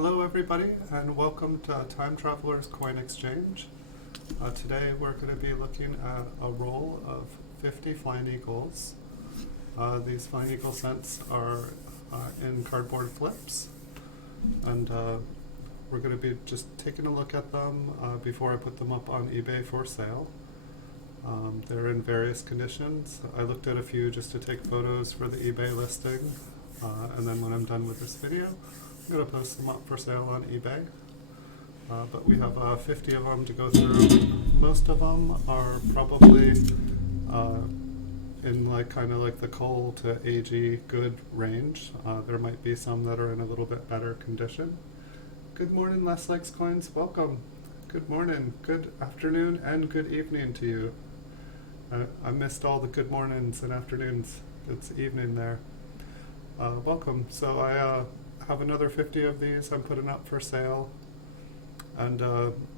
Hello everybody and welcome to Time Traveler's Coin Exchange. Today we're going to be looking at a roll of 50 Flying Eagles. These Flying Eagle cents are in cardboard flips, and we're going to be just taking a look at them before I put them up on eBay for sale. They're in various conditions. I looked at a few just to take photos for the eBay listing, and then when I'm done with this video I'm going to post them up for sale on eBay. But we have 50 of them to go through. Most of them are probably in kind of the coal to AG good range. There might be some that are in a little bit better condition. Good morning, Les Likes Coins. Welcome. Good morning, good afternoon, and good evening to you. I missed all the good mornings and afternoons. It's evening there. Welcome. So I have another 50 of these I'm putting up for sale. And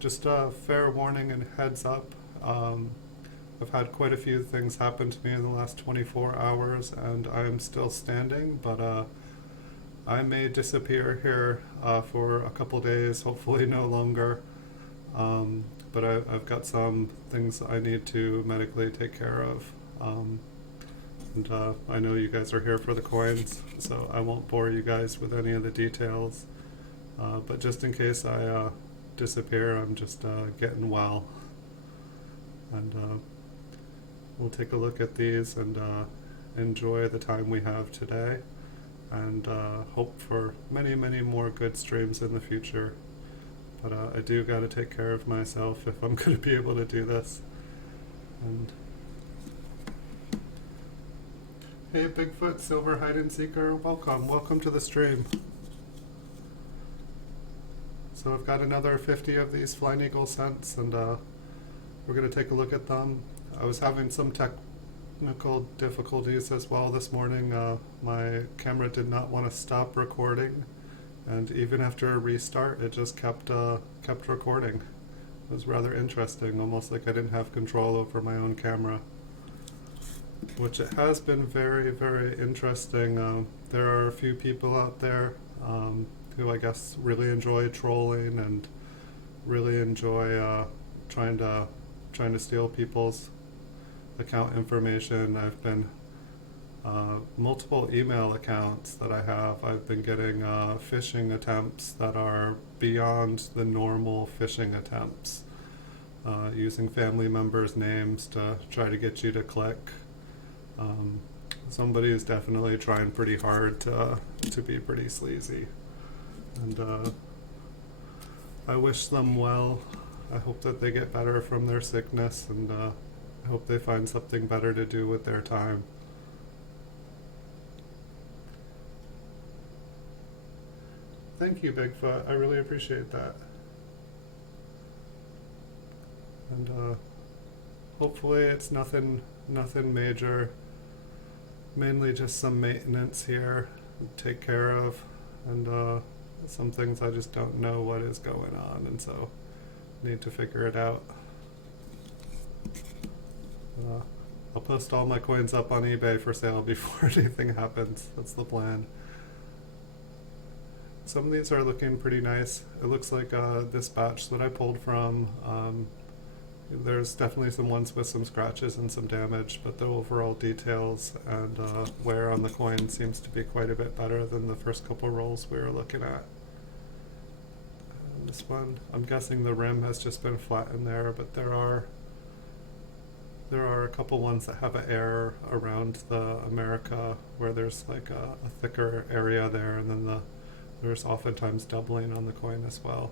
just a fair warning and heads up, I've had quite a few things happen to me in the last 24 hours and I am still standing, but I may disappear here for a couple days, hopefully no longer. But I've got some things I need to medically take care of. And I know you guys are here for the coins, so I won't bore you guys with any of the details. But just in case I disappear, I'm just getting well. And we'll take a look at these and enjoy the time we have today, and hope for many, many more good streams in the future. But I do got to take care of myself if I'm going to be able to do this. And hey, Bigfoot Silver Hide and Seeker, welcome to the stream. So I've got another 50 of these Flying Eagle cents, and we're going to take a look at them. I was having some technical difficulties as well this morning. My camera did not want to stop recording, and even after a restart it just kept recording. It was rather interesting, almost like I didn't have control over my own camera, which it has been very, very interesting. There are a few people out there who I guess really enjoy trolling and really enjoy trying to steal people's account information. I've been multiple email accounts that I have. I've been getting phishing attempts that are beyond the normal phishing attempts, using family members' names to try to get you to click. Somebody is definitely trying pretty hard to be pretty sleazy, and I wish them well. I hope that they get better from their sickness, and I hope they find something better to do with their time. Thank you, Bigfoot. I really appreciate that. And hopefully it's nothing major. Mainly just some maintenance here to take care of, and some things I just don't know what is going on, and so need to figure it out. I'll post all my coins up on eBay for sale before anything happens. That's the plan. Some of these are looking pretty nice. It looks like this batch that I pulled from, there's definitely some ones with some scratches and some damage, but the overall details and wear on the coin seems to be quite a bit better than the first couple rolls we were looking at. This one, I'm guessing the rim has just been flattened there, but there are a couple ones that have an error around the America where there's like a thicker area there, and then there's oftentimes doubling on the coin as well.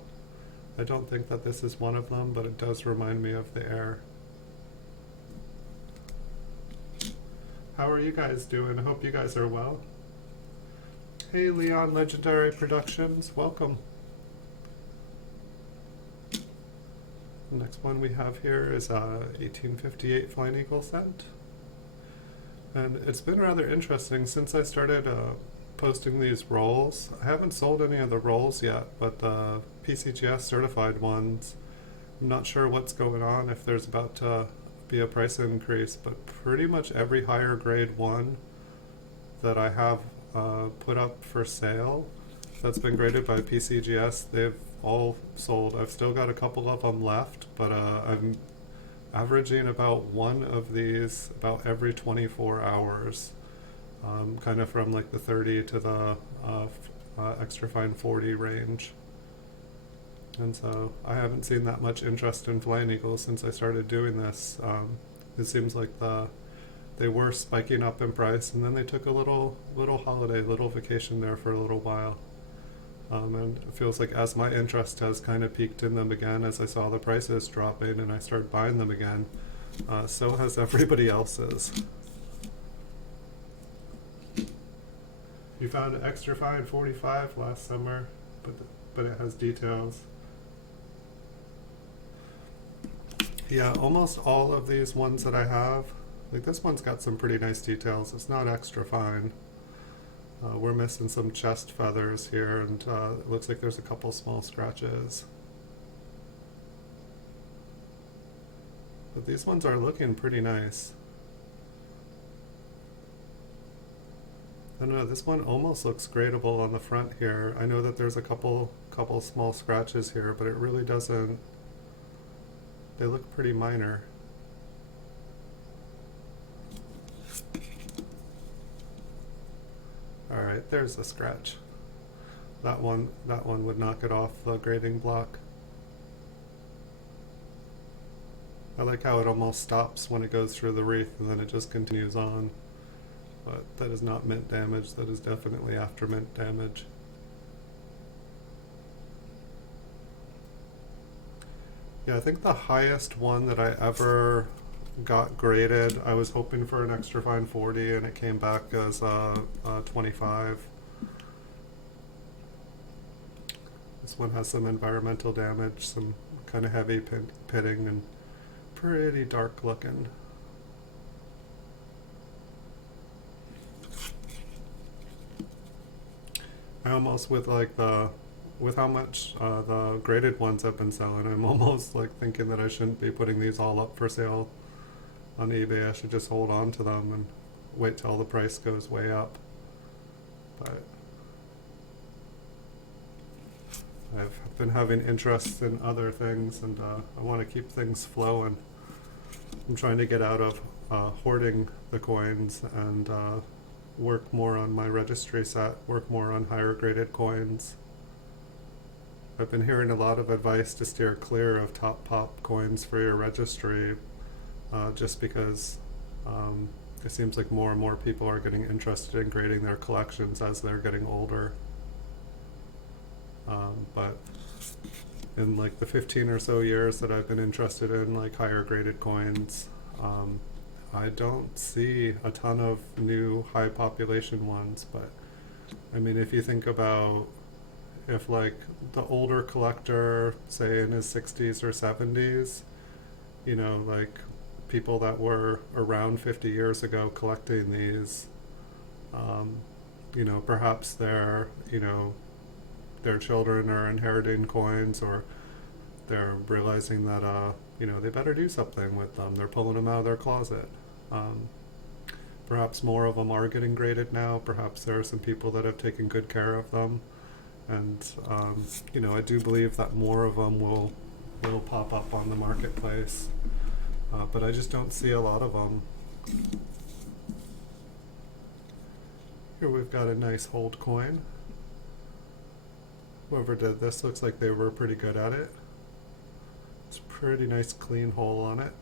I don't think that this is one of them, but it does remind me of the air. How are you guys doing? I hope you guys are well. Hey, Leon Legendary Productions, welcome. The next one we have here is 1858 Flying Eagle cent. And it's been rather interesting since I started posting these rolls. I haven't sold any of the rolls yet, but the PCGS certified ones, I'm not sure what's going on, if there's about to be a price increase, but pretty much every higher grade one that I have put up for sale that's been graded by PCGS. They've all sold. I've still got a couple of them left, but I'm averaging about one of these about every 24 hours, kind of from like the 30 to the extra fine 40 range. And so I haven't seen that much interest in flying eagles since I started doing this. It seems like they were spiking up in price, and then they took a little holiday, little vacation there for a little while. And it feels like as my interest has kind of peaked in them again, as I saw the prices dropping and I started buying them again, so has everybody else's. You found an extra fine 45 last summer, but it has details. Yeah, almost all of these ones that I have, like this one's got some pretty nice details. It's not extra fine. We're missing some chest feathers here, and it looks like there's a couple small scratches. But these ones are looking pretty nice. I don't know, this one almost looks gradable on the front here. I know that there's a couple small scratches here, but it really doesn't. They look pretty minor. Alright, there's a scratch. That one would knock it off the grading block. I like how it almost stops when it goes through the wreath and then it just continues on. But that is not mint damage, that is definitely after mint damage. Yeah, I think the highest one that I ever got graded, I was hoping for an extra fine 40 and it came back as 25. This one has some environmental damage, some kind of heavy pitting, and pretty dark looking. I almost, with how much the graded ones have been selling, I'm almost like thinking that I shouldn't be putting these all up for sale on eBay. I should just hold on to them and wait till the price goes way up. But I've been having interest in other things, and I want to keep things flowing. I'm trying to get out of hoarding the coins and work more on my registry set, work more on higher graded coins. I've been hearing a lot of advice to steer clear of top pop coins for your registry, just because it seems like more and more people are getting interested in grading their collections as they're getting older. But in like the 15 or so years that I've been interested in like higher graded coins, I don't see a ton of new high population ones. But I mean, if you think about if like the older collector, say in his 60s or 70s, you know, like people that were around 50 years ago collecting these, you know, perhaps their children are inheriting coins, or they're realizing that, you know, they better do something with them. They're pulling them out of their closet. Perhaps more of them are getting graded now. Perhaps there are some people that have taken good care of them. And, you know, I do believe that more of them will pop up on the marketplace. But I just don't see a lot of them. Here we've got a nice hold coin. Whoever did this looks like they were pretty good at it. It's a pretty nice clean hole on it.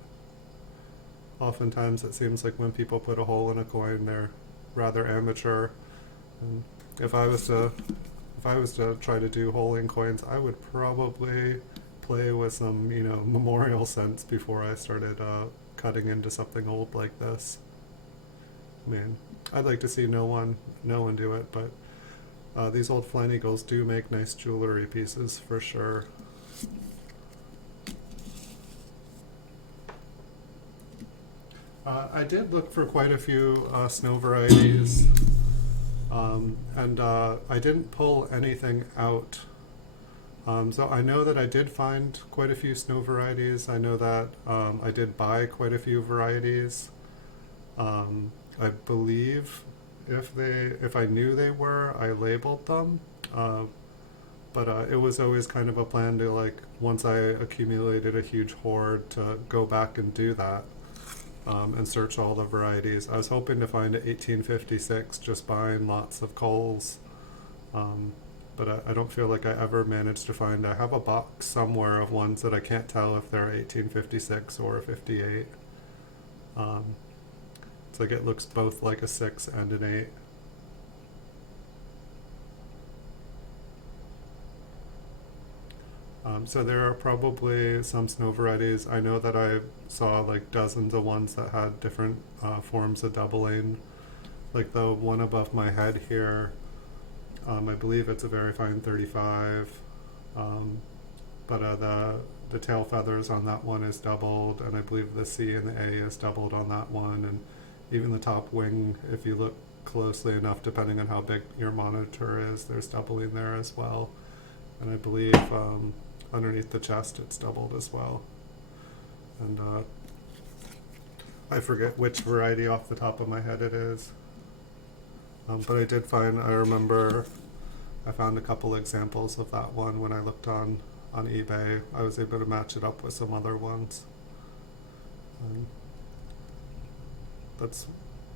Oftentimes it seems like when people put a hole in a coin, they're rather amateur. And if I was to try to do hole-in coins, I would probably play with some, you know, memorial cents before I started cutting into something old like this. I mean, I'd like to see no one do it, but these old flying eagles do make nice jewelry pieces for sure. I did look for quite a few snow varieties, and I didn't pull anything out. So I know that I did find quite a few snow varieties. I know that I did buy quite a few varieties. I believe if I knew they were, I labeled them. Uh, but it was always kind of a plan to, like, once I accumulated a huge hoard, to go back and do that, and search all the varieties. I was hoping to find a 1856, just buying lots of coals, um, but I don't feel like I ever managed to find. I have a box somewhere of ones that I can't tell if they're 1856 or a 58. Um, it's like it looks both like a 6 and an 8. So there are probably some snow varieties. I know that I saw like dozens of ones that had different forms of doubling. Like the one above my head here, I believe it's a very fine 35, um, but the tail feathers on that one is doubled, and I believe the C and the A is doubled on that one, and even the top wing, if you look closely enough, depending on how big your monitor is, there's doubling there as well. And I believe underneath the chest it's doubled as well. And I forget which variety off the top of my head it is. But I remember I found a couple examples of that one when I looked on eBay. I was able to match it up with some other ones. That's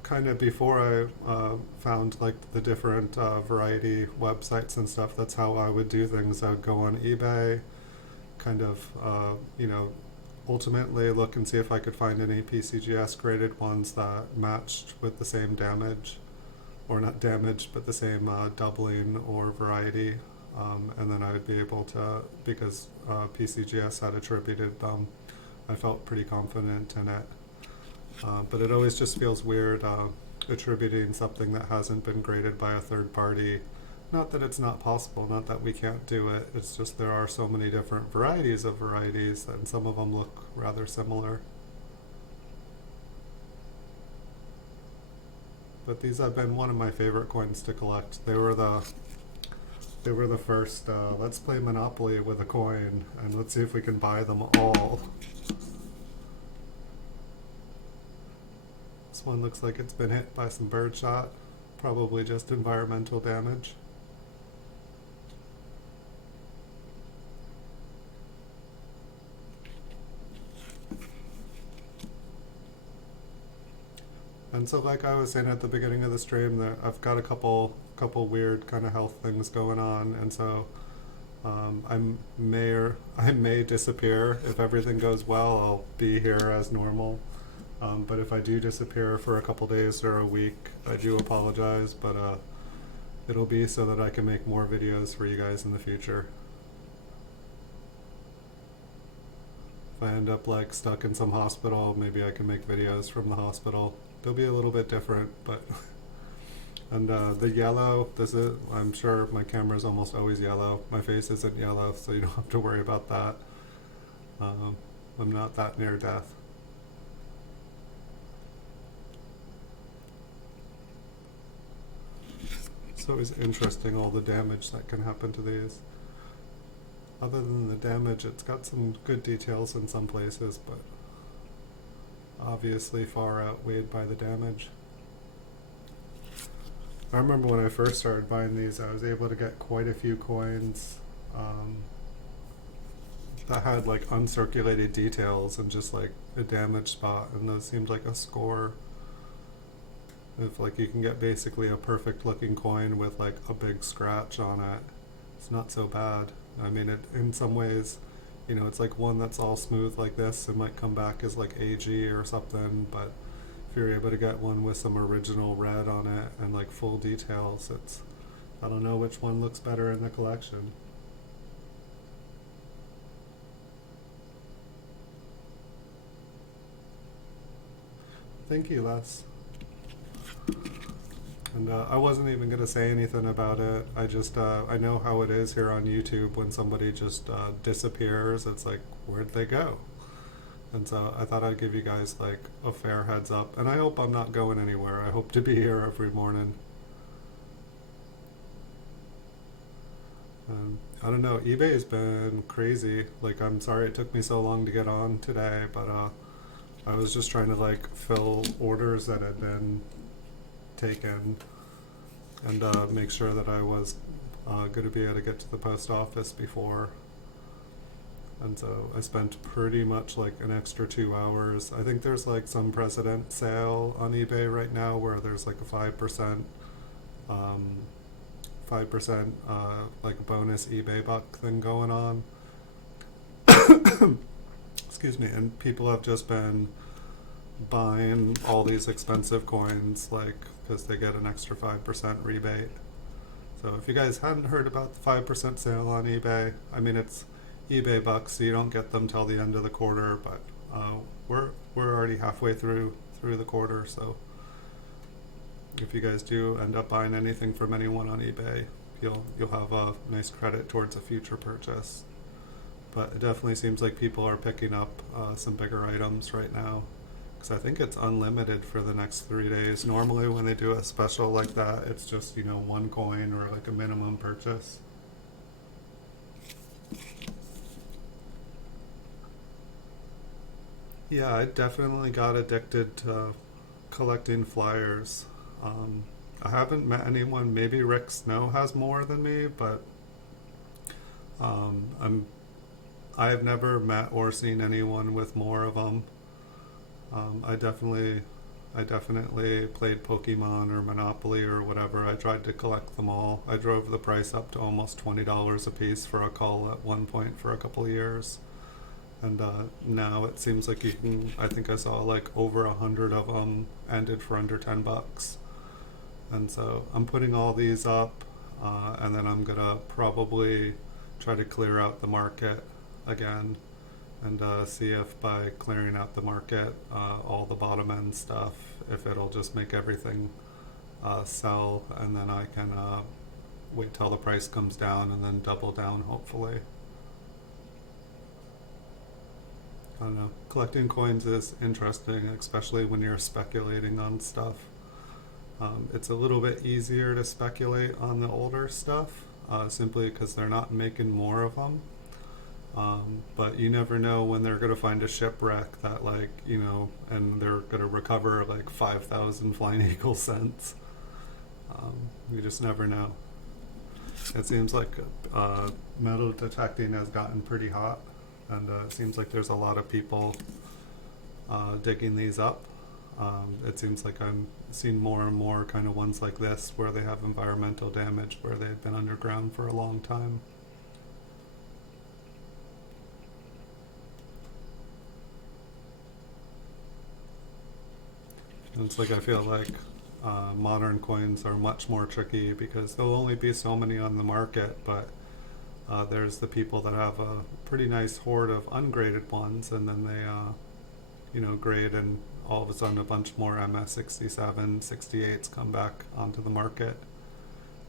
kind of before I found like the different variety websites and stuff. That's how I would do things. I would go on eBay, kind of, ultimately look and see if I could find any PCGS graded ones that matched with the same damage, or not damage, but the same doubling or variety. And then I would be able to, because PCGS had attributed them, I felt pretty confident in it. But it always just feels weird attributing something that hasn't been graded by a third party. Not that it's not possible, not that we can't do it, it's just there are so many different varieties of varieties, and some of them look rather similar. But these have been one of my favorite coins to collect. They were the first, let's play Monopoly with a coin, and let's see if we can buy them all. This one looks like it's been hit by some birdshot, probably just environmental damage. And so, like I was saying at the beginning of the stream, that I've got a couple weird kind of health things going on, and so I may disappear. If everything goes well, I'll be here as normal. But if I do disappear for a couple days or a week, I do apologize, but it'll be so that I can make more videos for you guys in the future. If I end up like stuck in some hospital, maybe I can make videos from the hospital. They'll be a little bit different, but and the yellow, I'm sure my camera's almost always yellow. My face isn't yellow, so you don't have to worry about that. I'm not that near death. It's always interesting, all the damage that can happen to these. Other than the damage, it's got some good details in some places, but obviously far outweighed by the damage. I remember when I first started buying these, I was able to get quite a few coins that had like uncirculated details and just like a damage spot, and those seemed like a score. If like you can get basically a perfect looking coin with like a big scratch on it, it's not so bad. I mean, it in some ways, it's like one that's all smooth like this, it might come back as like AG or something, but if you're able to get one with some original red on it and like full details, I don't know which one looks better in the collection. Thank you, Les. And I wasn't even going to say anything about it. I just, I know how it is here on YouTube when somebody just disappears. It's like, where'd they go? And so I thought I'd give you guys like a fair heads up. And I hope I'm not going anywhere. I hope to be here every morning. I don't know, eBay has been crazy. Like, I'm sorry it took me so long to get on today, but I was just trying to like fill orders that had been taken and make sure that I was Going to be able to get to the post office before. And so I spent pretty much like an extra 2 hours. I think there's like some precedent sale on eBay right now where there's like a 5%, um, 5% like bonus eBay buck thing going on. Excuse me. And people have just been buying all these expensive coins like because they get an extra 5% rebate. So if you guys hadn't heard about the 5% sale on eBay, I mean it's eBay bucks, so you don't get them till the end of the quarter, but we're already halfway through the quarter, so if you guys do end up buying anything from anyone on eBay, you'll have a nice credit towards a future purchase. But it definitely seems like people are picking up some bigger items right now, because I think it's unlimited for the next 3 days. Normally when they do a special like that, it's just, one coin or like a minimum purchase. Yeah, I definitely got addicted to collecting flyers. Um, I haven't met anyone, maybe Rick Snow has more than me, but um, I'm, I've never met or seen anyone with more of them. Um, I definitely, I definitely played Pokemon or Monopoly or whatever. I tried to collect them all. I drove the price up to almost $20 a piece for a call at one point for a couple of years. And now it seems like you can. I think I saw like over 100 of them ended for under $10. And so I'm putting all these up, and then I'm gonna probably try to clear out the market again, and see if by clearing out the market, all the bottom end stuff, if it'll just make everything sell, and then I can wait till the price comes down and then double down hopefully. I don't know. Collecting coins is interesting, especially when you're speculating on stuff. It's a little bit easier to speculate on the older stuff, simply because they're not making more of them. But you never know when they're going to find a shipwreck that, like, and they're going to recover like 5,000 Flying Eagle cents. You just never know. It seems like metal detecting has gotten pretty hot, and it seems like there's a lot of people digging these up. It seems like I'm seeing more and more kind of ones like this where they have environmental damage where they've been underground for a long time. And it's like I feel like modern coins are much more tricky because there'll only be so many on the market, but there's the people that have a pretty nice hoard of ungraded ones, and then they grade, and all of a sudden a bunch more MS67, 68s come back onto the market.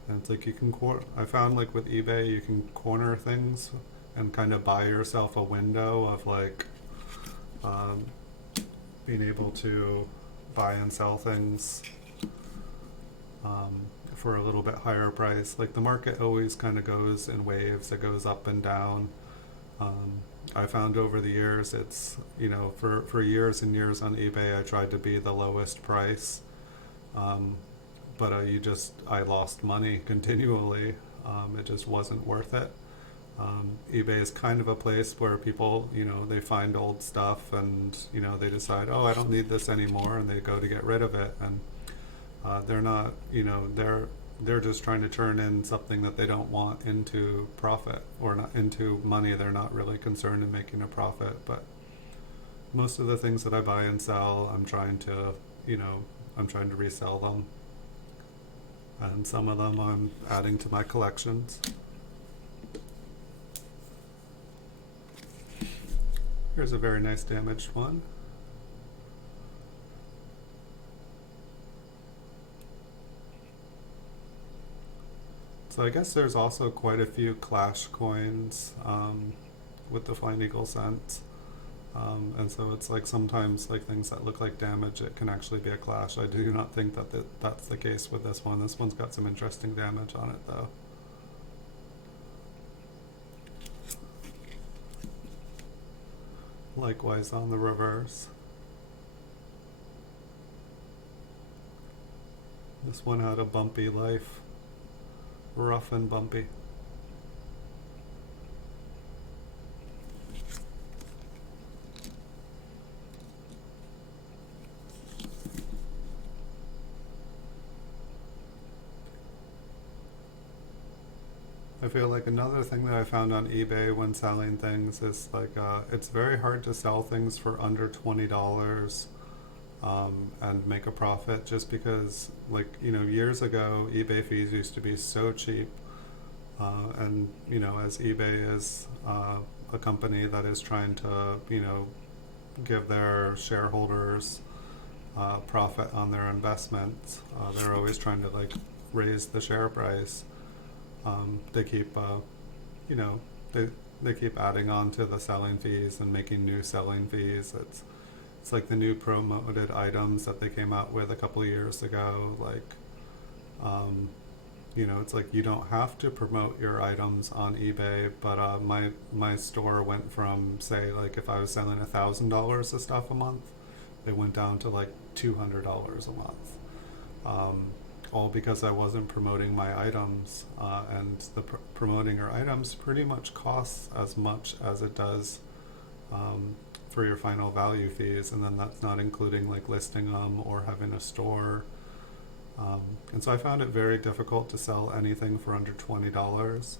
And it's like you can, I found like with eBay, you can corner things and kind of buy yourself a window of like um, being able to buy and sell things for a little bit higher price. Like the market always kind of goes in waves, it goes up and down. I found over the years, it's, for years and years on eBay, I tried to be the lowest price. But I lost money continually. It just wasn't worth it. eBay is kind of a place where people, they find old stuff and, they decide, oh, I don't need this anymore, and they go to get rid of it. And they're not, they're just trying to turn in something that they don't want into profit or not into money. They're not really concerned in making a profit. But most of the things that I buy and sell, I'm trying to resell them. And some of them I'm adding to my collections. Here's a very nice damaged one. So I guess there's also quite a few Clash coins with the Flying Eagle cents. And so it's like sometimes like things that look like damage, it can actually be a Clash. I do not think that that's the case with this one. This one's got some interesting damage on it though. Likewise on the reverse. This one had a bumpy life. rough and bumpy. I feel like another thing that I found on eBay when selling things is like it's very hard to sell things for under $20 and make a profit, just because, like, years ago eBay fees used to be so cheap, and as eBay is a company that is trying to give their shareholders profit on their investments, they're always trying to like raise the share price. They keep, you know, they they keep adding on to the selling fees and making new selling fees. It's like the new promoted items that they came out with a couple of years ago. Like, um, it's like you don't have to promote your items on eBay, but my store went from, say, like if I was selling $1,000 of stuff a month, it went down to like $200 a month. Um, all because I wasn't promoting my items, and promoting your items pretty much costs as much as it does for your final value fees, and then that's not including like listing them or having a store. And so I found it very difficult to sell anything for under $20.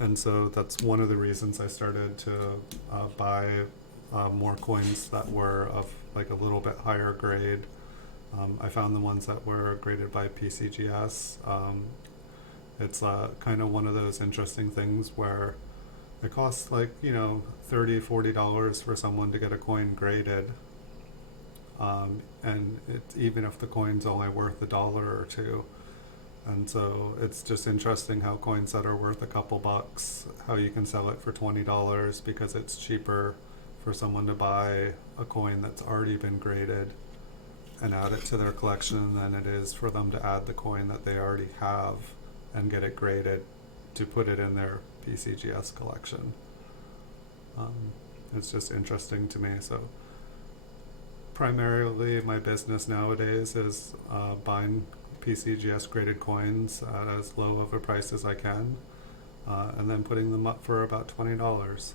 And so that's one of the reasons I started to buy more coins that were of like a little bit higher grade. I found the ones that were graded by PCGS. It's kind of one of those interesting things where it costs like, $30, $40 for someone to get a coin graded. And even if the coin's only worth $1 or $2. And so it's just interesting how coins that are worth a couple bucks, how you can sell it for $20 because it's cheaper for someone to buy a coin that's already been graded and add it to their collection than it is for them to add the coin that they already have and get it graded to put it in their PCGS collection. It's just interesting to me. So primarily my business nowadays is buying PCGS graded coins at as low of a price as I can, and then putting them up for about $20.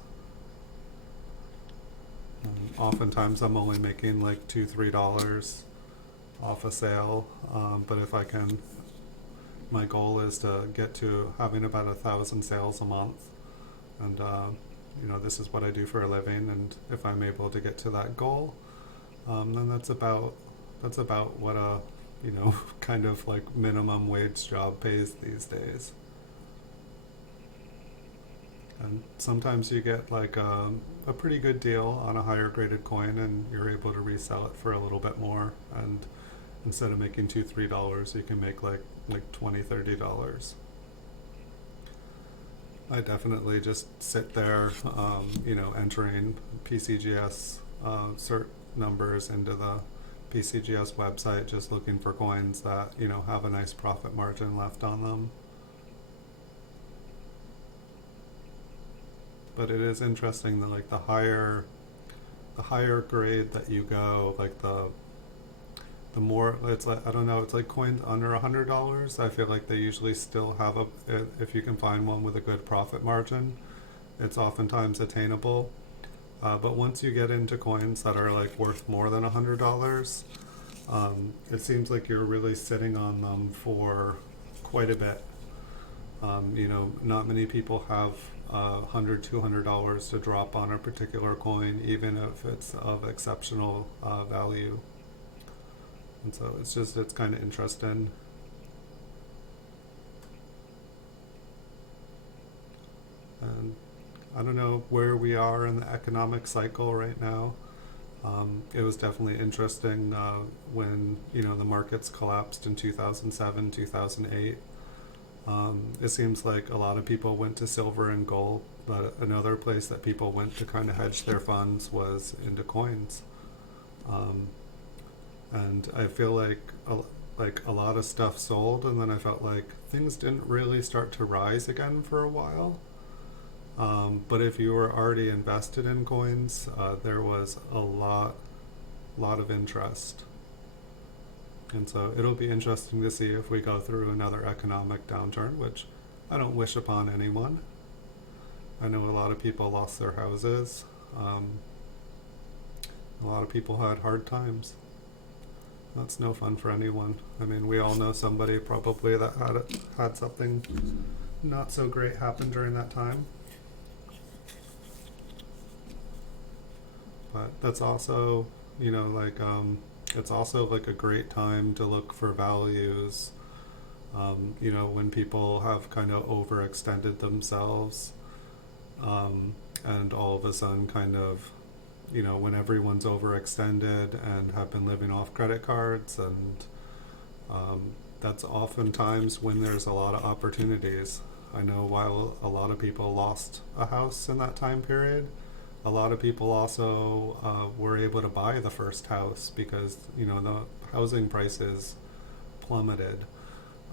Oftentimes I'm only making like $2-3 off a sale, but if I can, my goal is to get to having about 1,000 sales a month, and this is what I do for a living, and if I'm able to get to that goal, then that's about what a kind of like minimum wage job pays these days. And sometimes you get like a pretty good deal on a higher graded coin, and you're able to resell it for a little bit more. And instead of making $2-3, you can make like $20-30. I definitely just sit there, entering PCGS cert numbers into the PCGS website, just looking for coins that have a nice profit margin left on them. But it is interesting that like the higher grade that you go, like the more it's like, I don't know, it's like coins under $100. I feel like they usually still have if you can find one with a good profit margin, it's oftentimes attainable. But once you get into coins that are like worth more than $100, it seems like you're really sitting on them for quite a bit. Not many people have $100-200 to drop on a particular coin, even if it's of exceptional value. And so it's kind of interesting. And I don't know where we are in the economic cycle right now. It was definitely interesting when the markets collapsed in 2007, 2008. It seems like a lot of people went to silver and gold, but another place that people went to kind of hedge their funds was into coins. And I feel like a lot of stuff sold, and then I felt like things didn't really start to rise again for a while. But if you were already invested in coins, there was a lot of interest. And so it'll be interesting to see if we go through another economic downturn, which I don't wish upon anyone. I know a lot of people lost their houses. A lot of people had hard times. That's no fun for anyone. I mean, we all know somebody probably that had something not so great happen during that time. But that's also, it's also like a great time to look for values. When people have kind of overextended themselves, and all of a sudden kind of, when everyone's overextended and have been living off credit cards, and that's oftentimes when there's a lot of opportunities. I know while a lot of people lost a house in that time period, a lot of people also were able to buy the first house because, the housing prices plummeted.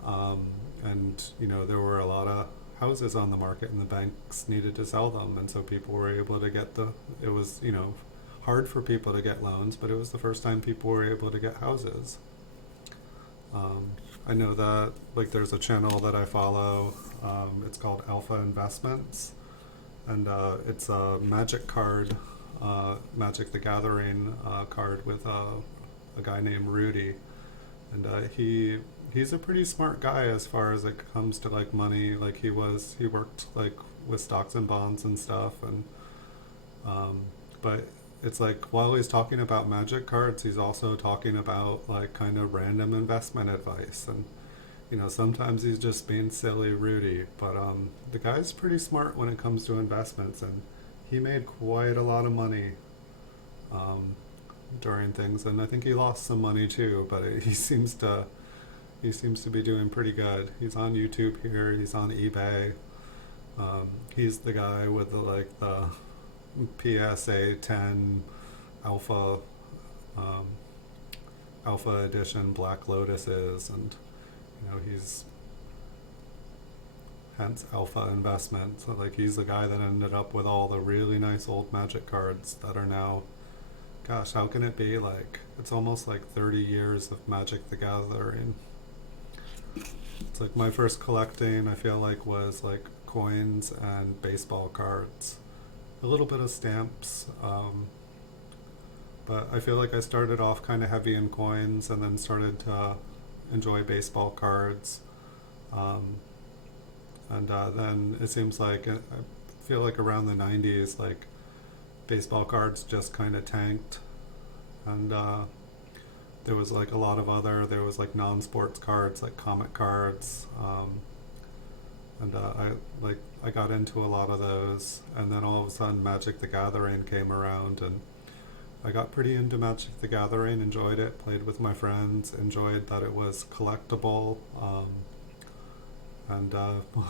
And, there were a lot of houses on the market and the banks needed to sell them. And so people were able to get it was, hard for people to get loans, but it was the first time people were able to get houses. I know that, there's a channel that I follow, it's called Alpha Investments, and it's a Magic card, Magic the Gathering card with a guy named Rudy, and he's a pretty smart guy as far as it comes to money. He worked with stocks and bonds and stuff, and but it's while he's talking about Magic cards, he's also talking about kind of random investment advice, and sometimes he's just being silly Rudy, but the guy's pretty smart when it comes to investments, and he made quite a lot of money during things, and I think he lost some money too, but he seems to be doing pretty good. He's on YouTube here, he's on eBay. He's the guy with the PSA 10 Alpha edition Black Lotuses, and he's hence Alpha Investment. So he's the guy that ended up with all the really nice old Magic cards that are now, gosh, how can it be it's almost 30 years of Magic the Gathering. It's my first collecting, I feel was coins and baseball cards, a little bit of stamps, but I feel I started off kind of heavy in coins and then started to enjoy baseball cards, and then it seems I feel around the 90s baseball cards just kind of tanked, and there was a lot of there was non-sports cards comic cards, and I got into a lot of those, and then all of a sudden Magic the Gathering came around, and I got pretty into Magic the Gathering, enjoyed it, played with my friends, enjoyed that it was collectible, and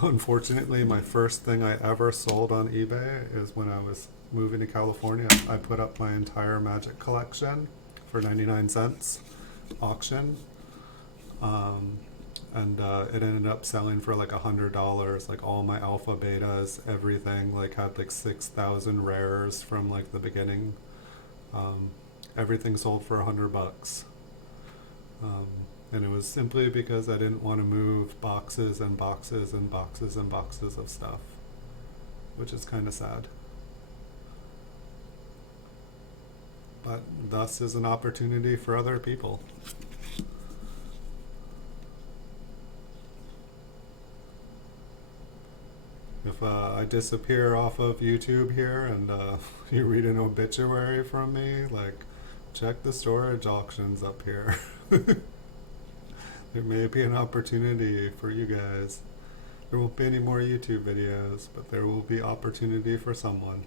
unfortunately my first thing I ever sold on eBay is when I was moving to California. I put up my entire Magic collection for 99 cents auction, and it ended up selling for $100. All my alpha betas, everything had 6,000 rares from the beginning. Everything sold for $100, and it was simply because I didn't want to move boxes and boxes and boxes and boxes of stuff, which is kind of sad. But thus is an opportunity for other people. If I disappear off of YouTube here and you read an obituary from me, check the storage auctions up here. There may be an opportunity for you guys. There won't be any more YouTube videos, but there will be opportunity for someone.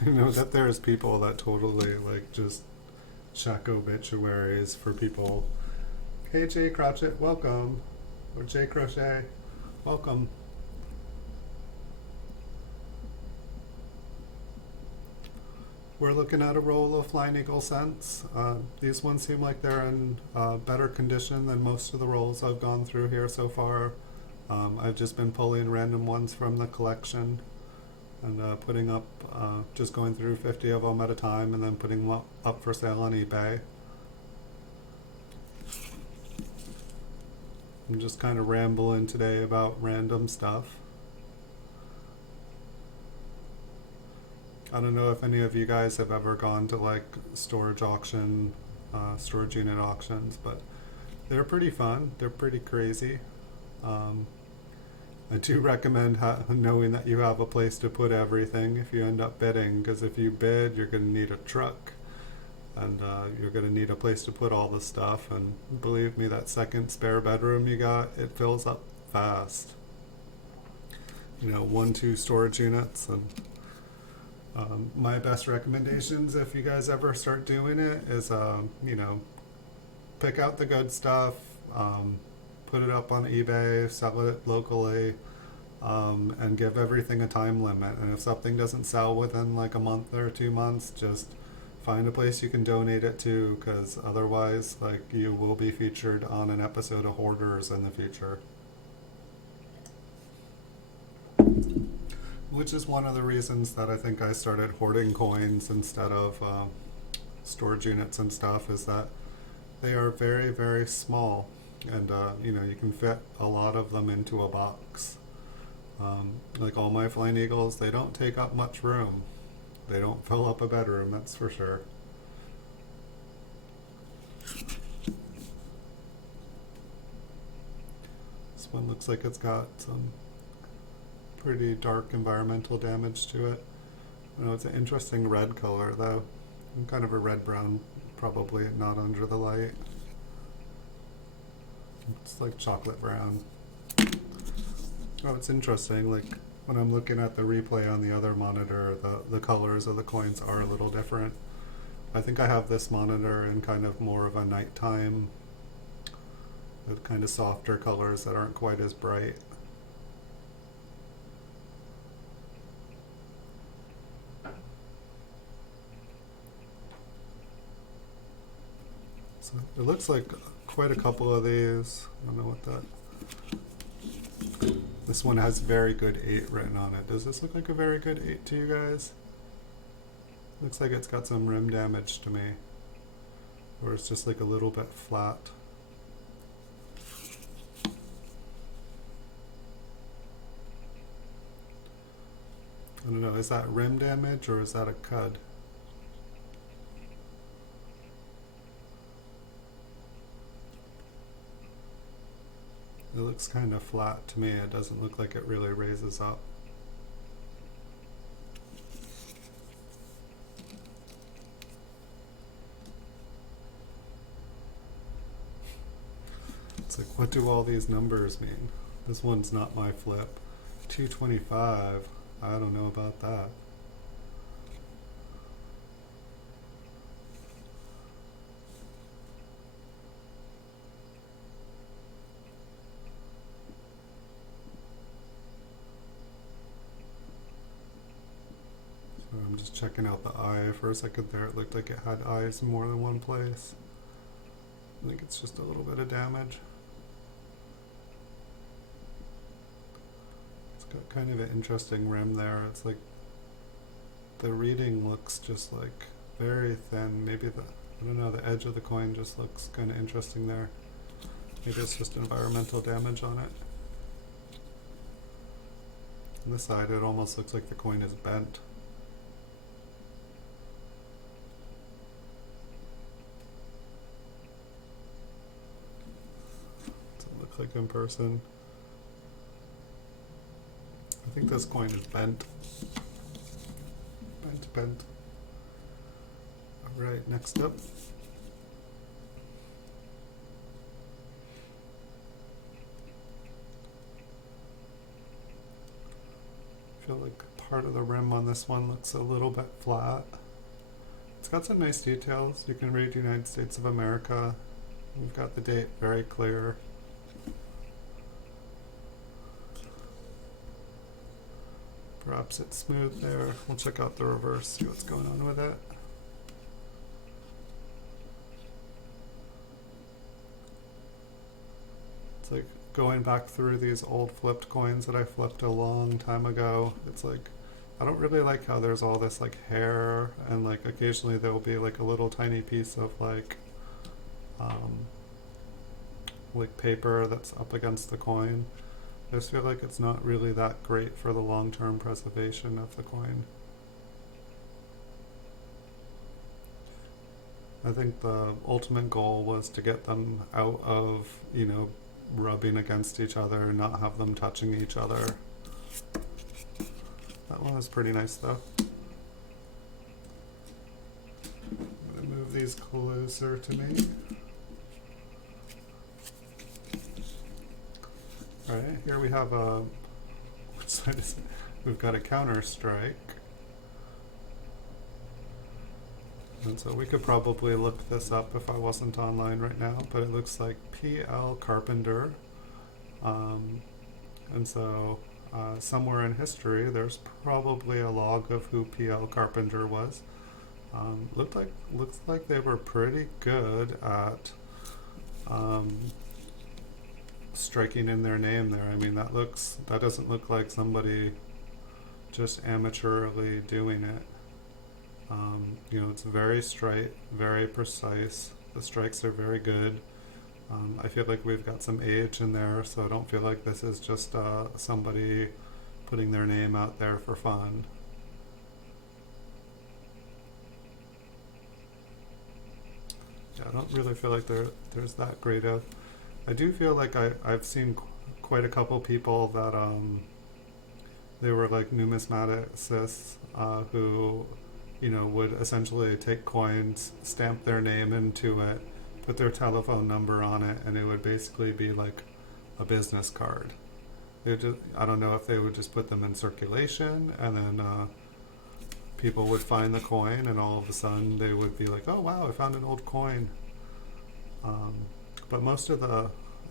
I know that there's people that totally just check obituaries for people. Hey Jay Crotchet, welcome. Or Jay Crochet, welcome. We're looking at a roll of Flying Eagle cents. These ones seem like they're in better condition than most of the rolls I've gone through here so far. I've just been pulling random ones from the collection, and putting up, just going through 50 of them at a time and then putting them up for sale on eBay. I'm just kind of rambling today about random stuff. I don't know if any of you guys have ever gone to like storage unit auctions, but they're pretty fun. They're pretty crazy. I do recommend knowing that you have a place to put everything if you end up bidding, because if you bid, you're going to need a truck, and you're going to need a place to put all the stuff, and believe me, that second spare bedroom you got, it fills up fast. 1-2 storage units. And my best recommendations, if you guys ever start doing it, is pick out the good stuff, put it up on eBay, sell it locally, and give everything a time limit. And if something doesn't sell within like a month or 2 months, just find a place you can donate it to, because otherwise, like, you will be featured on an episode of Hoarders in the future. Which is one of the reasons that I think I started hoarding coins instead of storage units and stuff, is that they are very, very small, and you can fit a lot of them into a box. Like all my Flying Eagles, they don't take up much room. They don't fill up a bedroom, that's for sure. This one looks like it's got some pretty dark environmental damage to it. It's an interesting red color though. Kind of a red-brown, probably not under the light. It's like chocolate brown. Oh, it's interesting, like when I'm looking at the replay on the other monitor, the colors of the coins are a little different. I think I have this monitor in kind of more of a nighttime, with kind of softer colors that aren't quite as bright. So it looks like quite a couple of these. I don't know what that. This one has very good 8 written on it. Does this look like a very good 8 to you guys? Looks like it's got some rim damage to me. Or it's just like a little bit flat. I don't know, is that rim damage or is that a cud? It looks kind of flat to me. It doesn't look like it really raises up. It's like, what do all these numbers mean? This one's not my flip. 225. I don't know about that. I'm just checking out the eye. For a second there, it looked like it had eyes in more than one place. I think it's just a little bit of damage. It's got kind of an interesting rim there. It's like the reading looks just like very thin. Maybe I don't know, the edge of the coin just looks kind of interesting there. Maybe it's just environmental damage on it. On this side, it almost looks like the coin is bent. Like in person. I think this coin is bent. Bent. Alright, next up. I feel like part of the rim on this one looks a little bit flat. It's got some nice details. You can read United States of America. We've got the date very clear. Perhaps it's smooth there. We'll check out the reverse, see what's going on with it. It's like going back through these old flipped coins that I flipped a long time ago. It's like I don't really like how there's all this like hair, and like occasionally there will be like a little tiny piece of um, like paper that's up against the coin. I just feel like it's not really that great for the long-term preservation of the coin. I think the ultimate goal was to get them out of, rubbing against each other and not have them touching each other. That one is pretty nice though. I'm going to move these closer to me. Alright, here we have a, which side is it? We've got a counter strike. And so we could probably look this up if I wasn't online right now, but it looks like P.L. Carpenter. And so somewhere in history there's probably a log of who P.L. Carpenter was. Looks like they were pretty good at striking in their name there. I mean, that doesn't look like somebody just amateurly doing it. It's very straight, very precise. The strikes are very good. I feel like we've got some age in there, so I don't feel like this is just somebody putting their name out there for fun. Yeah, I don't really feel like there's that great of. I do feel like I've seen quite a couple people that they were like numismaticists who would essentially take coins, stamp their name into it, put their telephone number on it, and it would basically be like a business card. I don't know if they would just put them in circulation, and then people would find the coin, and all of a sudden they would be like, oh wow, I found an old coin. But most of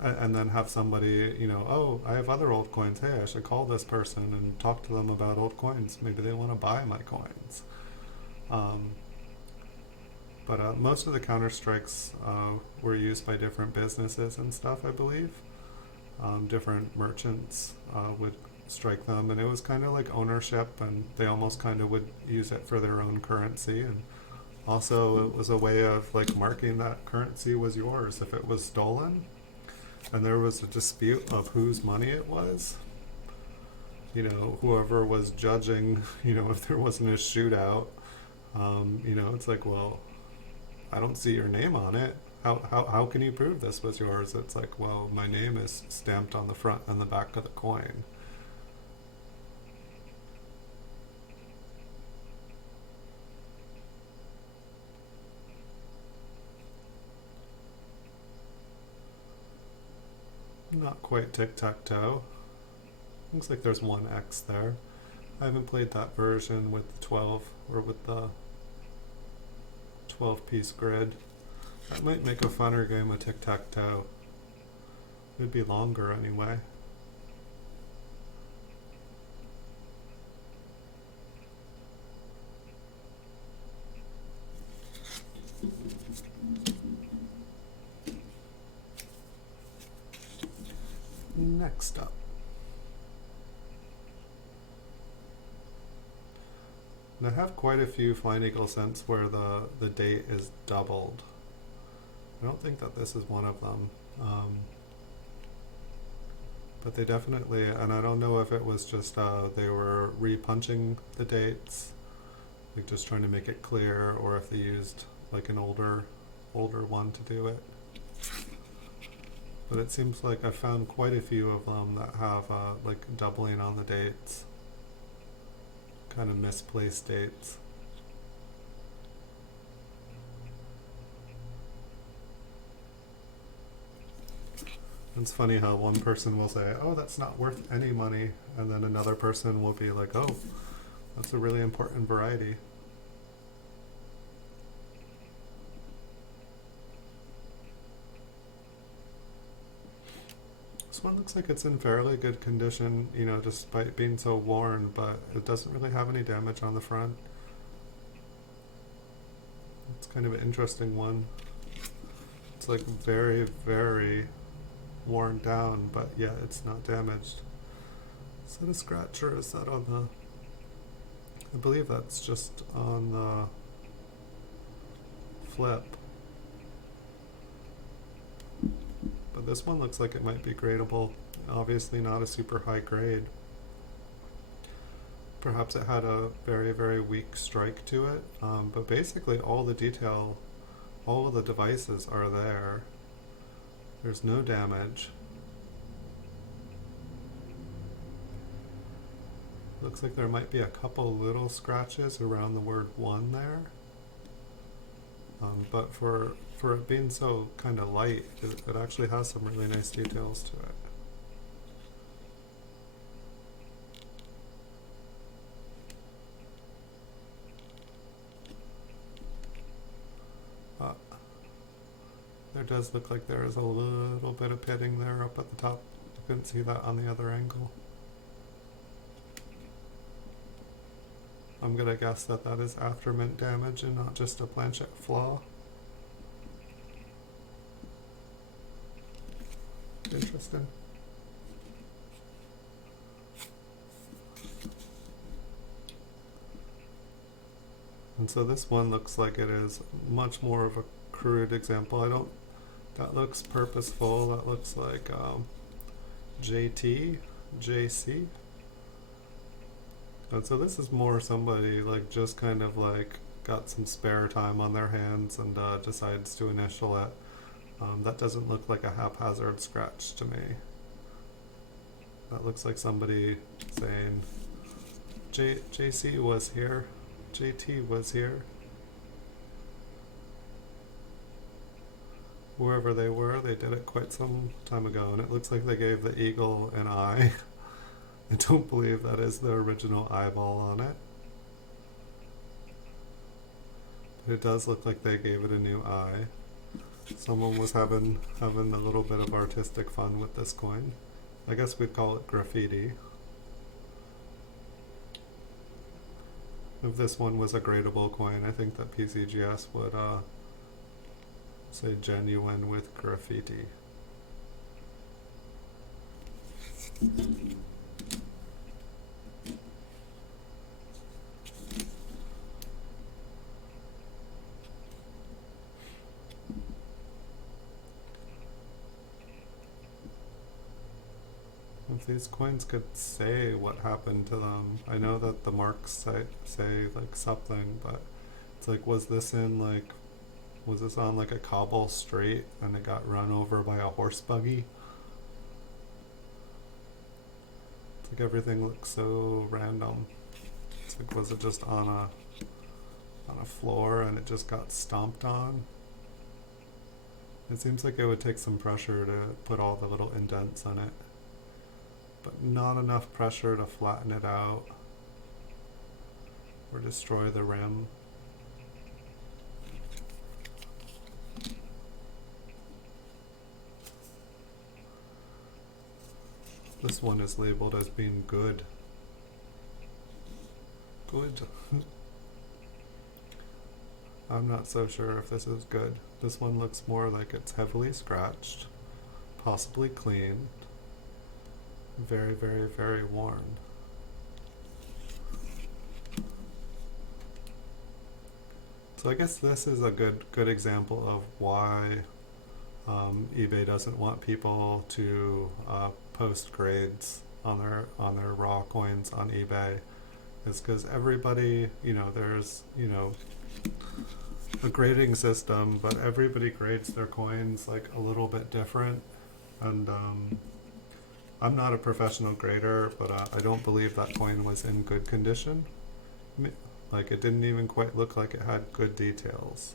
and then have somebody, oh, I have other old coins, hey, I should call this person and talk to them about old coins. Maybe they want to buy my coins. But most of the counter strikes were used by different businesses and stuff, I believe. Different merchants would strike them, and it was kind of like ownership, and they almost kind of would use it for their own currency, and also it was a way of like marking that currency was yours if it was stolen, and there was a dispute of whose money it was. Whoever was judging, if there wasn't a shootout, it's like, well, I don't see your name on it. How can you prove this was yours? It's like, well, my name is stamped on the front and the back of the coin. Not quite tic-tac-toe. Looks like there's one X there. I haven't played that version with the 12 or with the 12-piece grid. That might make a funner game of tic-tac-toe. It'd be longer anyway. Next up. And I have quite a few Flying Eagle cents where the date is doubled. I don't think that this is one of them. But they definitely, and I don't know if it was just they were repunching the dates, like just trying to make it clear, or if they used like an older one to do it. But it seems like I found quite a few of them that have like doubling on the dates, kind of misplaced dates. It's funny how one person will say, oh, that's not worth any money, and then another person will be like, oh, that's a really important variety. This one looks like it's in fairly good condition, despite being so worn, but it doesn't really have any damage on the front. It's kind of an interesting one. It's like very, very worn down, but yet it's not damaged. Is that a scratch or is that on the... I believe that's just on the flip. But this one looks like it might be gradable. Obviously not a super high grade. Perhaps it had a very, very weak strike to it. But basically all the detail, all of the devices are there. There's no damage. Looks like there might be a couple little scratches around the word one there. But for it being so kind of light, it actually has some really nice details to it. There does look like there is a little bit of pitting there up at the top. I couldn't see that on the other angle. I'm gonna guess that that is after mint damage and not just a planchette flaw. Interesting. And so this one looks like it is much more of a crude example. That looks purposeful. That looks like JT, JC. And so this is more somebody like just kind of like got some spare time on their hands and decides to initial it. That doesn't look like a haphazard scratch to me. That looks like somebody saying JC was here, JT was here. Whoever they were, they did it quite some time ago, and it looks like they gave the eagle an eye. I don't believe that is the original eyeball on it. But it does look like they gave it a new eye. Someone was having a little bit of artistic fun with this coin. I guess we'd call it graffiti. If this one was a gradable coin, I think that PCGS would say genuine with graffiti. If these coins could say what happened to them, I know that the marks say like something, but it's like, was this on like a cobble straight and it got run over by a horse buggy? It's like everything looks so random. It's like, was it just on a floor and it just got stomped on? It seems like it would take some pressure to put all the little indents on it, but not enough pressure to flatten it out or destroy the rim. This one is labeled as being good. Good. I'm not so sure if this is good. This one looks more like it's heavily scratched, possibly cleaned, very, very, very worn. So I guess this is a good example of why eBay doesn't want people to post grades on their raw coins on eBay, is because everybody, there's a grading system, but everybody grades their coins like a little bit different. And I'm not a professional grader, but I don't believe that coin was in good condition. Like, it didn't even quite look like it had good details.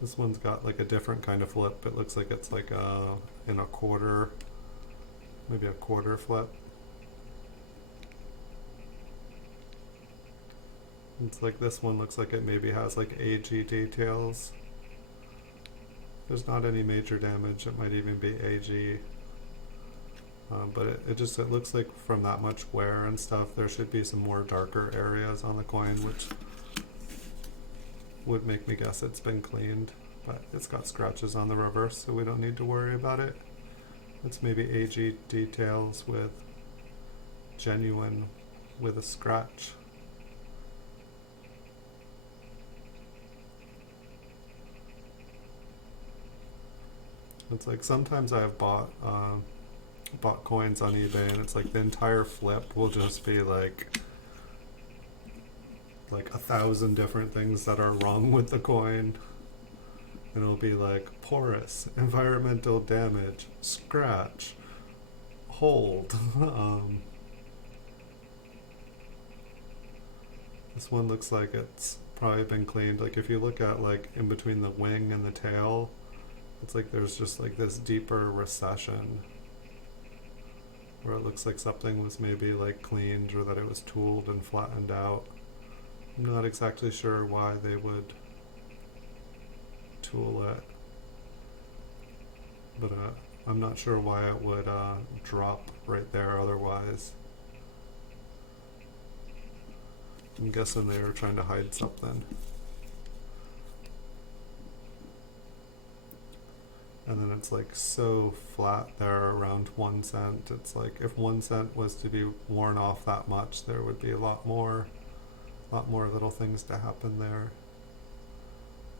This one's got like a different kind of flip. It looks like it's like in a quarter, maybe a quarter flip. It's like this one looks like it maybe has like AG details. There's not any major damage. It might even be AG. But it looks like from that much wear and stuff, there should be some more darker areas on the coin, which would make me guess it's been cleaned. But it's got scratches on the reverse, so we don't need to worry about it. Let's maybe AG details with genuine with a scratch. It's like sometimes I have bought coins on eBay and it's like the entire flip will just be like 1,000 different things that are wrong with the coin. And it'll be like porous, environmental damage, scratch, hold. This one looks like it's probably been cleaned. Like if you look at like in between the wing and the tail, it's like there's just like this deeper recession where it looks like something was maybe like cleaned or that it was tooled and flattened out. I'm not exactly sure why they would tool it, but I'm not sure why it would drop right there otherwise. I'm guessing they were trying to hide something. And then it's like so flat there around 1 cent. It's like if 1 cent was to be worn off that much, there would be a lot more little things to happen there.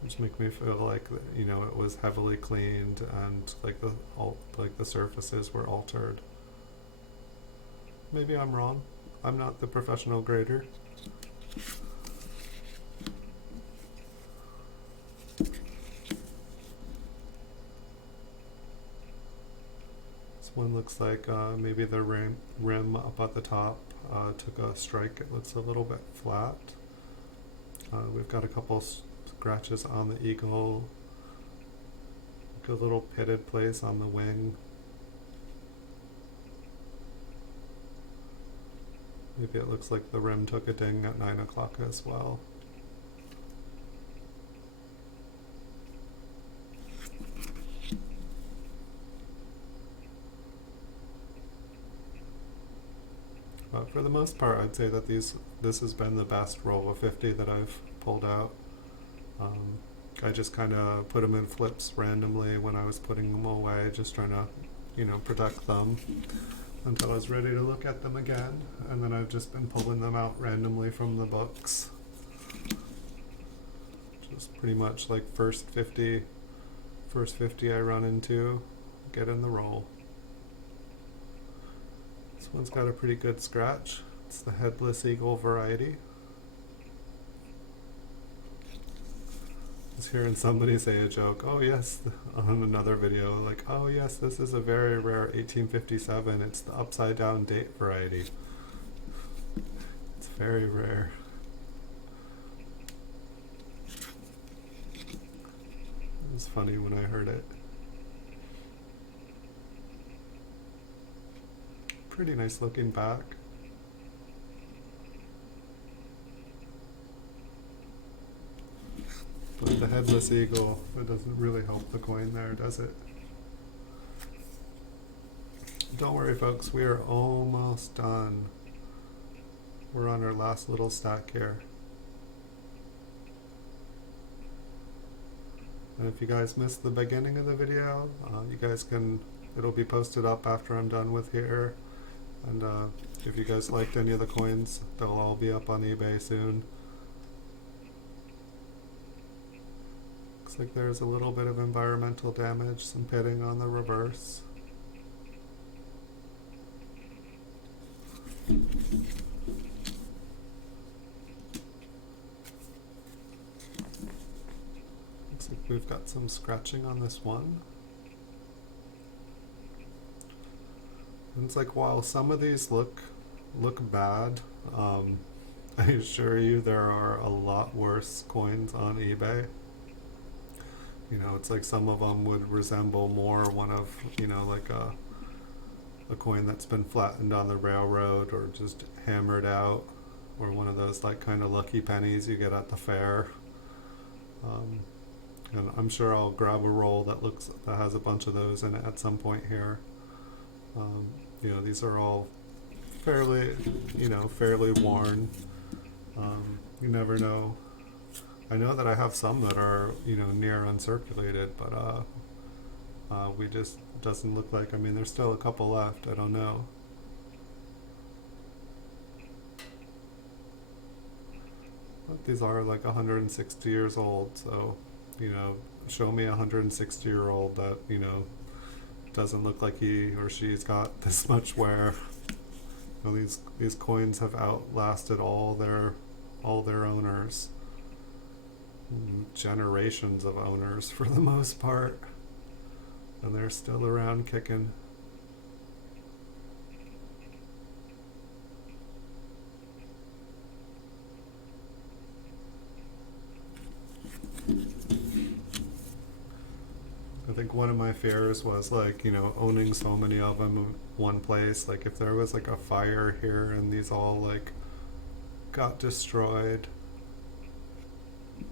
Which make me feel like, you know, it was heavily cleaned and like the surfaces were altered. Maybe I'm wrong. I'm not the professional grader. This one looks like maybe the rim up at the top took a strike. It looks a little bit flat. We've got a couple scratches on the eagle, like a little pitted place on the wing. Maybe it looks like the rim took a ding at 9 o'clock as well. But for the most part, I'd say that this has been the best roll of 50 that I've pulled out. I just kind of put them in flips randomly when I was putting them away, just trying to, you know, protect them until I was ready to look at them again. And then I've just been pulling them out randomly from the books. Just pretty much like first 50 I run into, get in the roll. This one's got a pretty good scratch. It's the headless eagle variety. I was hearing somebody say a joke, oh yes, on another video, like, oh yes, this is a very rare 1857, it's the upside down date variety. It's very rare. It was funny when I heard it. Pretty nice looking back. But the headless eagle, it doesn't really help the coin there, does it? Don't worry folks, we are almost done. We're on our last little stack here. And if you guys missed the beginning of the video, you guys can, it'll be posted up after I'm done with here. And if you guys liked any of the coins, they'll all be up on eBay soon. Looks like there's a little bit of environmental damage, some pitting on the reverse. Looks like we've got some scratching on this one. And it's like, while some of these look bad, I assure you there are a lot worse coins on eBay. You know, it's like some of them would resemble more one of, you know, like a coin that's been flattened on the railroad or just hammered out, or one of those like kind of lucky pennies you get at the fair. And I'm sure I'll grab a roll that has a bunch of those in it at some point here. You know, these are all fairly worn. You never know. I know that I have some that are, you know, near uncirculated, but We just doesn't look like, I mean, there's still a couple left, I don't know. But these are like 160 years old, so, you know, show me a 160-year-old that, you know, doesn't look like he or she's got this much wear. You know, these coins have outlasted all their owners, generations of owners for the most part, and they're still around kicking. I think one of my fears was like, you know, owning so many of them in one place. Like if there was like a fire here and these all like got destroyed,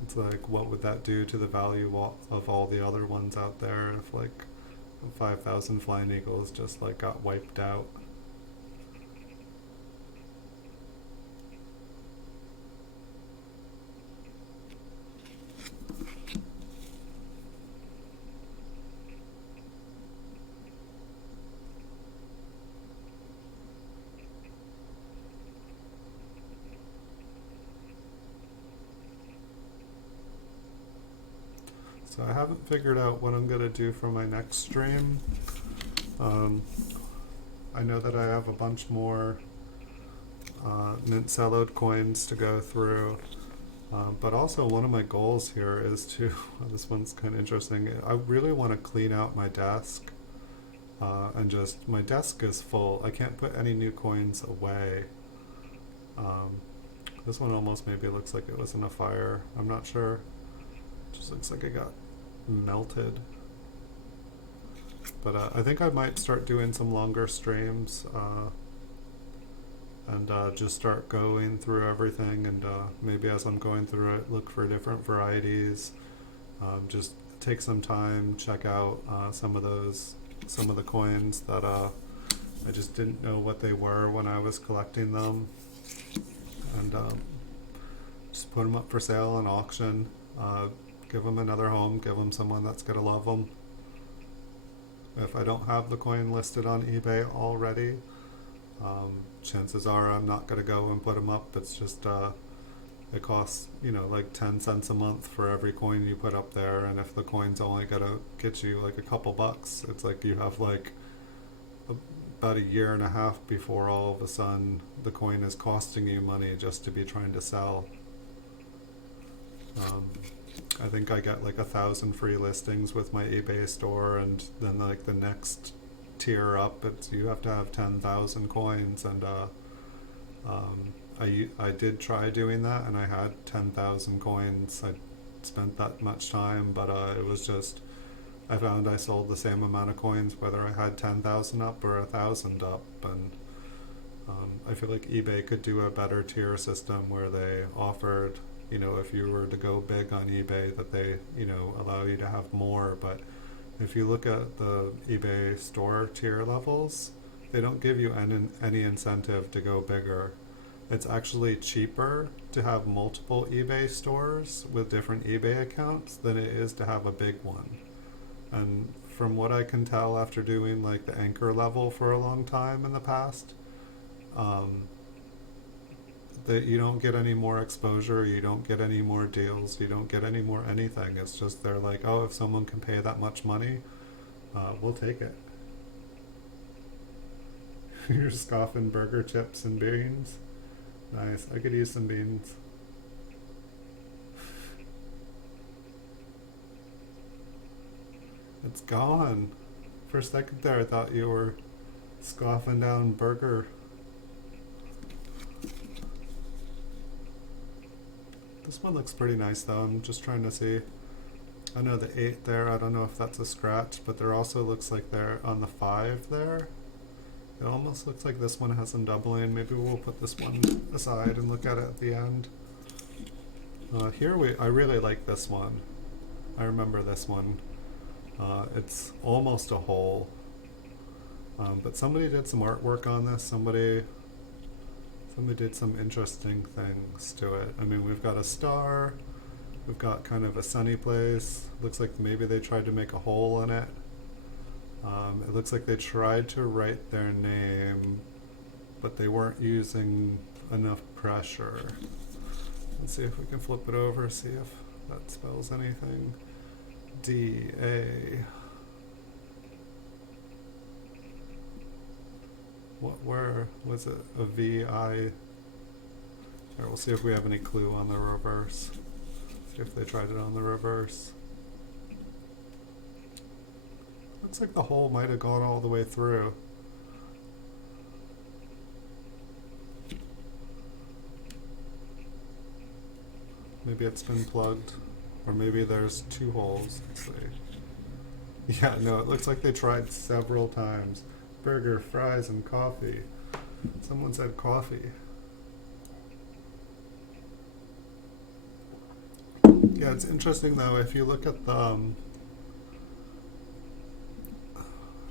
it's like, what would that do to the value of all the other ones out there if like 5,000 flying eagles just like got wiped out? So I haven't figured out what I'm going to do for my next stream. Um, I know that I have a bunch more mint sellowed coins to go through, but also one of my goals here is to, this one's kind of interesting, I really want to clean out my desk, and just, my desk is full. I can't put any new coins away. This one almost maybe looks like it was in a fire. I'm not sure. Just looks like it got melted. But I think I might start doing some longer streams, and just start going through everything, and maybe as I'm going through it, look for different varieties. Just take some time, check out some of the coins that I just didn't know what they were when I was collecting them, and just put them up for sale on auction. Give them another home, give them someone that's going to love them. If I don't have the coin listed on eBay already, chances are I'm not going to go and put them up. It's just, it costs, you know, like 10 cents a month for every coin you put up there, and if the coin's only going to get you like a couple bucks, it's like you have like about a year and a half before all of a sudden the coin is costing you money just to be trying to sell. I think I get like 1,000 free listings with my eBay store, and then like the next tier up, it's you have to have 10,000 coins, and I did try doing that, and I had 10,000 coins. I spent that much time, but it was just, I found I sold the same amount of coins whether I had 10,000 up or 1,000 up, and I feel like eBay could do a better tier system where they offered, you know, if you were to go big on eBay, that they, you know, allow you to have more. But if you look at the eBay store tier levels, they don't give you any incentive to go bigger. It's actually cheaper to have multiple eBay stores with different eBay accounts than it is to have a big one. And from what I can tell after doing like the anchor level for a long time in the past, that you don't get any more exposure, you don't get any more deals, you don't get any more anything. It's just they're like, oh, if someone can pay that much money, we'll take it. You're scoffing burger chips and beans? Nice, I could use some beans. It's gone. For a second there I thought you were scoffing down burger. This one looks pretty nice though. I'm just trying to see. I know the 8 there, I don't know if that's a scratch, but there also looks like they're on the 5 there. It almost looks like this one has some doubling. Maybe we'll put this one aside and look at it at the end. I really like this one. I remember this one. It's almost a hole. But somebody did some artwork on this. Somebody did some interesting things to it. I mean, we've got a star, we've got kind of a sunny place. Looks like maybe they tried to make a hole in it. It looks like they tried to write their name, but they weren't using enough pressure. Let's see if we can flip it over, see if that spells anything. D-A. Where was it? A V-I? Here, we'll see if we have any clue on the reverse. See if they tried it on the reverse. Looks like the hole might have gone all the way through. Maybe it's been plugged, or maybe there's two holes. Let's see. Yeah, no, it looks like they tried several times. Burger, fries, and coffee. Someone said coffee. Yeah, it's interesting though, if you look at the, I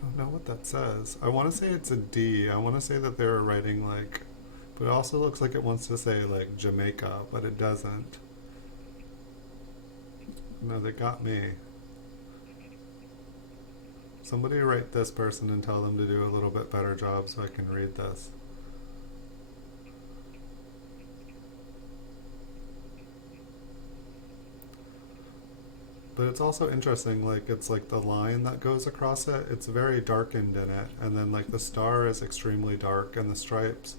don't know what that says. I want to say it's a D. I want to say that they were writing like, but it also looks like it wants to say like Jamaica, but it doesn't. No, they got me. Somebody write this person and tell them to do a little bit better job so I can read this. But it's also interesting, like it's like the line that goes across it, it's very darkened in it, and then like the star is extremely dark and the stripes,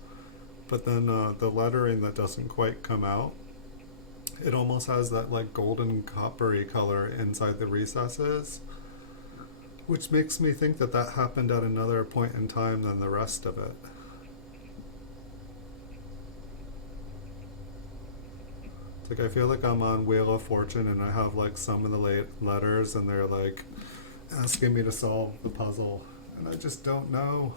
but then the lettering that doesn't quite come out, it almost has that like golden coppery color inside the recesses, which makes me think that that happened at another point in time than the rest of it. It's like I feel like I'm on Wheel of Fortune and I have like some of the late letters and they're like asking me to solve the puzzle and I just don't know.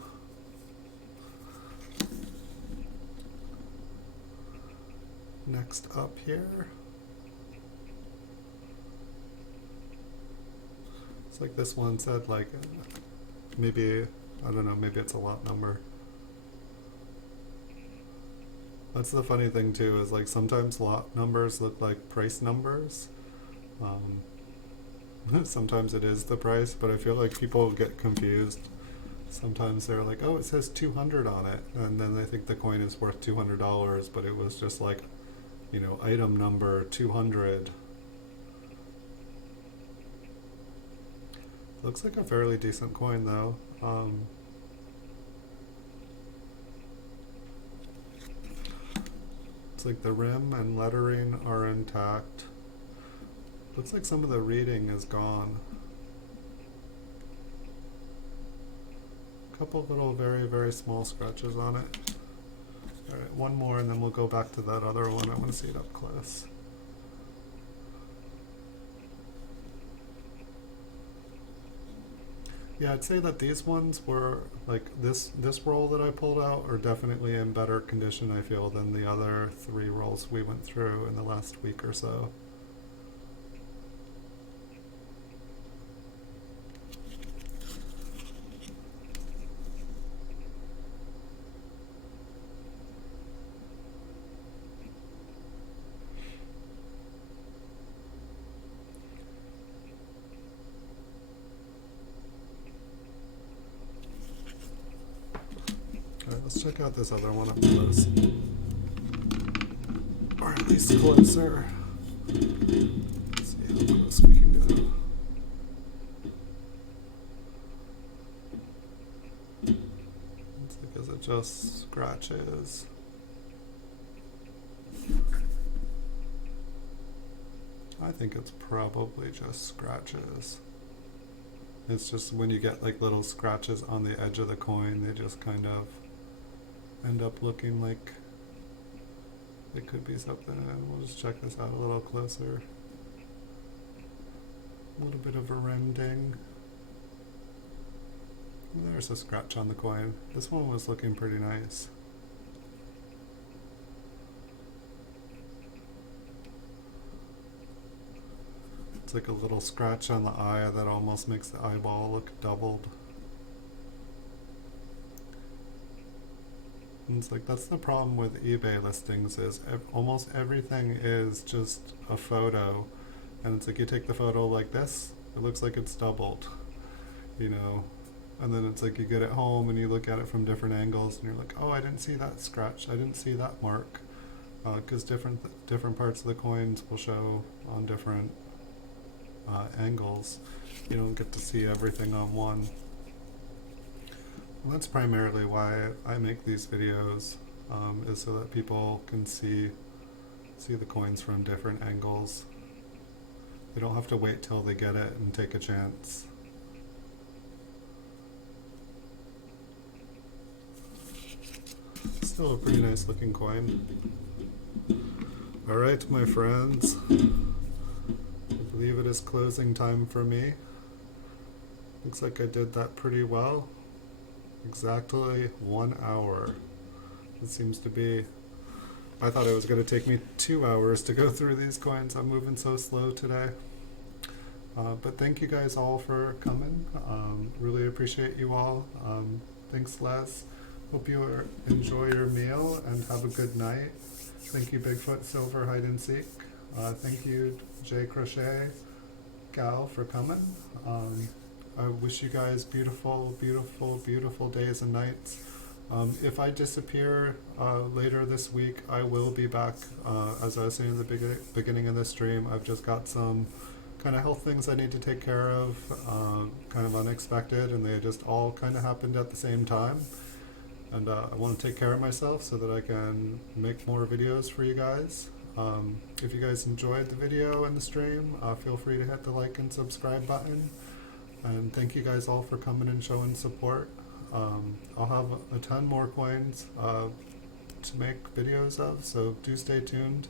Next up here. It's like this one said like maybe, I don't know, maybe it's a lot number. That's the funny thing too, is like sometimes lot numbers look like price numbers. Sometimes it is the price, but I feel like people get confused. Sometimes they're like, oh, it says 200 on it, and then they think the coin is worth $200, but it was just like, you know, item number 200. Looks like a fairly decent coin though. It's like the rim and lettering are intact. Looks like some of the reading is gone. A couple little very, very small scratches on it. Alright, one more and then we'll go back to that other one. I want to see it up close. Yeah, I'd say that these ones were, like this roll that I pulled out are definitely in better condition, I feel, than the other 3 rolls we went through in the last week or so. Alright, let's check out this other one up close. Or at least closer. Let's see how close we can go. It's like, is it just scratches? I think it's probably just scratches. It's just when you get like little scratches on the edge of the coin, they just kind of end up looking like it could be something. And we'll just check this out a little closer. A little bit of a rending. There's a scratch on the coin. This one was looking pretty nice. It's like a little scratch on the eye that almost makes the eyeball look doubled. And it's like, that's the problem with eBay listings, is almost everything is just a photo. And it's like, you take the photo like this, it looks like it's doubled. You know, And then it's like you get it home and you look at it from different angles and you're like, oh, I didn't see that scratch, I didn't see that mark, because different parts of the coins will show on different angles. You don't get to see everything on one. And that's primarily why I make these videos, is so that people can see the coins from different angles. They don't have to wait till they get it and take a chance. Still a pretty nice looking coin. Alright, my friends. I believe it is closing time for me. Looks like I did that pretty well. Exactly 1 hour. It seems to be. I thought it was going to take me 2 hours to go through these coins. I'm moving so slow today. But thank you guys all for coming. Really appreciate you all. Thanks, Les. Hope you enjoy your meal and have a good night. Thank you, Bigfoot Silver Hide and Seek. Thank you, J Crochet Gal, for coming. I wish you guys beautiful, beautiful, beautiful days and nights. If I disappear later this week, I will be back. As I was saying at the beginning of the stream, I've just got some kind of health things I need to take care of, kind of unexpected, and they just all kind of happened at the same time. And I want to take care of myself so that I can make more videos for you guys. If you guys enjoyed the video and the stream, feel free to hit the like and subscribe button. And thank you guys all for coming and showing support. I'll have a ton more coins to make videos of, so do stay tuned.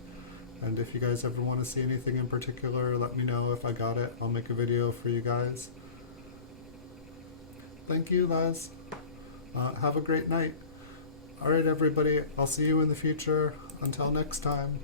And if you guys ever want to see anything in particular, let me know. If I got it, I'll make a video for you guys. Thank you, Les. Have a great night. Alright, everybody, I'll see you in the future. Until next time.